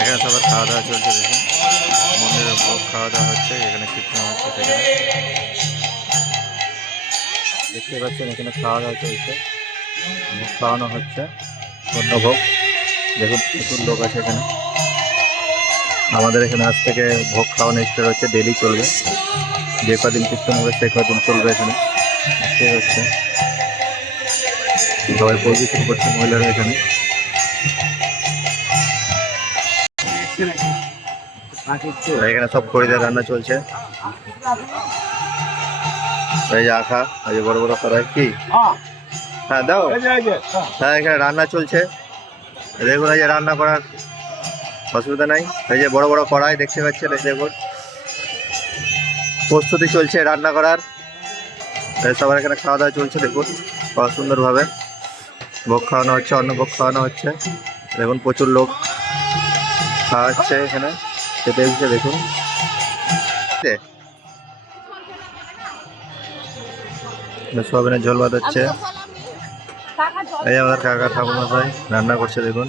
এখানে সবার খাওয়া দাওয়া চলছে, দেখুন। মন্দিরের ভোগ খাওয়া দাওয়া হচ্ছে, এখানে কীর্তন হচ্ছে, সেখানে। দেখতে পাচ্ছেন, এখানে খাওয়া দাওয়া চলছে, ভোগ খাওয়ানো হচ্ছে ভোগ দেখুন, প্রচুর লোক আছে এখানে। আমাদের এখানে আজ থেকে ভোগ খাওয়ানো স্টার্ট হচ্ছে ডেলি চলবে। যে কদিন কীর্তন হবে সে কদিন চলবে এখানে। ঠিক হচ্ছে সবাই পরিবেশন করছে মহিলারা এখানে। এখানে সব খড়িদের রান্না চলছে। এই যে আখা এই যে বড় বড় কড়াই কি? হ্যাঁ দাও। হ্যাঁ এখানে রান্না চলছে। দেখুন এই যে রান্না করার অসুবিধা নাই। এই যে বড় বড় কড়াই দেখতে পাচ্ছেন এই দেখুন। প্রস্তুতি চলছে রান্না করার। সবার এখানে খাওয়া দাওয়া চলছে, দেখুন কত সুন্দরভাবে। ভোগ খাওয়ানো হচ্ছে, অন্ন ভোগ খাওয়ানো হচ্ছে। দেখুন, প্রচুর লোক খাওয়াচ্ছে এখানে। খেতে এসেছে, দেখুন। সোয়াবিনের ঝোল ভাত হচ্ছে এই আমাদের কাকা ঠাকুর ভাই রান্না করছে, দেখুন।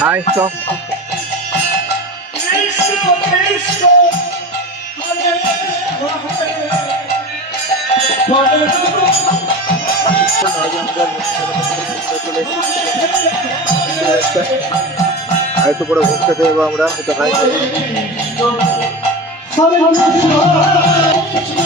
Hare, Hare একটু করে ভোগ খেতে যাব আমরা হরে কৃষ্ণ